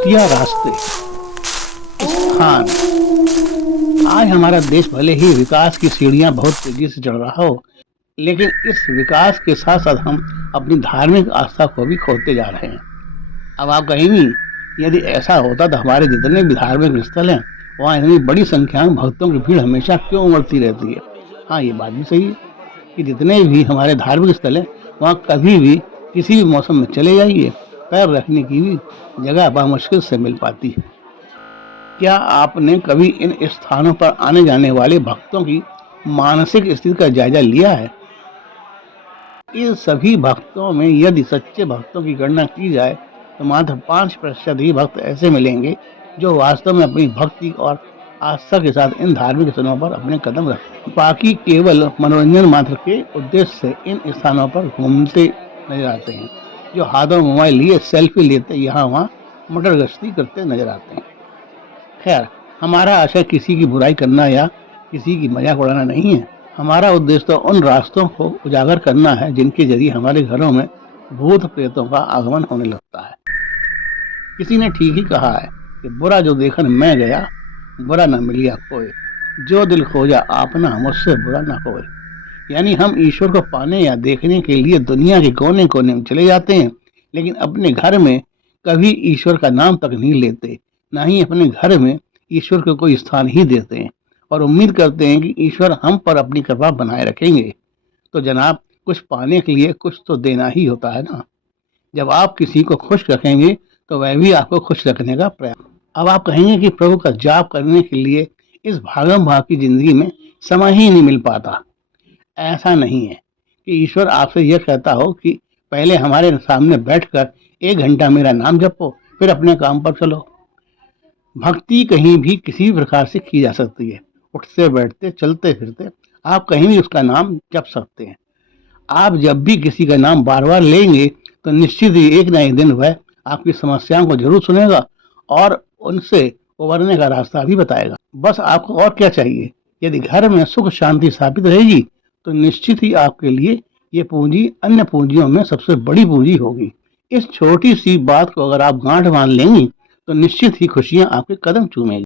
चुनौतियां, रास्ते, स्थान। आज हमारा देश भले ही विकास की सीढ़ियां बहुत तेजी से चढ़ रहा हो, लेकिन इस विकास के साथ साथ हम अपनी धार्मिक आस्था को भी खोते जा रहे हैं। अब आप कहेंगी, यदि ऐसा होता तो हमारे जितने भी धार्मिक स्थल हैं, वहाँ इतनी बड़ी संख्या में भक्तों की भीड़ हमेशा क्यों उमड़ती रहती है? हाँ, ये बात भी सही है कि जितने भी हमारे धार्मिक स्थल हैं, वहाँ कभी भी किसी भी मौसम में चले जाइए, पैर रखने की भी जगह बामुश्किल से मिल पाती है। क्या आपने कभी इन स्थानों पर आने जाने वाले भक्तों की मानसिक स्थिति का जायजा लिया है? इन सभी भक्तों में यदि सच्चे भक्तों की गणना की जाए तो मात्र 5% ही भक्त ऐसे मिलेंगे जो वास्तव में अपनी भक्ति और आस्था के साथ इन धार्मिक स्थलों पर अपने कदम रखते हैं। बाकी केवल मनोरंजन मात्र के उद्देश्य से इन स्थानों पर घूमते नजर आते हैं, जो हाथों में मोबाइल लिए सेल्फी लेते यहाँ वहाँ मटर गश्ती करते नजर आते हैं। खैर, हमारा आशय किसी की बुराई करना या किसी की मजाक उड़ाना नहीं है। हमारा उद्देश्य तो उन रास्तों को उजागर करना है जिनके जरिए हमारे घरों में भूत प्रेतों का आगमन होने लगता है। किसी ने ठीक ही कहा है कि बुरा जो देखन मैं गया, बुरा न मिलिया कोई, जो दिल खोजा आपना, मुझसे बुरा न कोई। यानी हम ईश्वर को पाने या देखने के लिए दुनिया के कोने कोने में चले जाते हैं, लेकिन अपने घर में कभी ईश्वर का नाम तक नहीं लेते, ना ही अपने घर में ईश्वर को कोई स्थान ही देते हैं और उम्मीद करते हैं कि ईश्वर हम पर अपनी कृपा बनाए रखेंगे। तो जनाब, कुछ पाने के लिए कुछ तो देना ही होता है ना। जब आप किसी को खुश रखेंगे तो वह भी आपको खुश रखने का प्रयास। अब आप कहेंगे कि प्रभु का जाप करने के लिए इस भागम भाग की जिंदगी में समय ही नहीं मिल पाता। ऐसा नहीं है कि ईश्वर आपसे यह कहता हो कि पहले हमारे सामने बैठकर 1 घंटा मेरा नाम जपो, फिर अपने काम पर चलो। भक्ति कहीं भी किसी भी प्रकार से की जा सकती है। उठते बैठते, चलते फिरते आप कहीं भी उसका नाम जप सकते हैं। आप जब भी किसी का नाम बार बार लेंगे तो निश्चित ही एक ना एक दिन वह आपकी समस्याओं को जरूर सुनेगा और उनसे उबरने का रास्ता भी बताएगा। बस आपको और क्या चाहिए? यदि घर में सुख शांति स्थापित रहेगी तो निश्चित ही आपके लिए ये पूंजी अन्य पूंजियों में सबसे बड़ी पूंजी होगी। इस छोटी सी बात को अगर आप गांठ बांध लेंगी तो निश्चित ही खुशियां आपके कदम चूमेगी।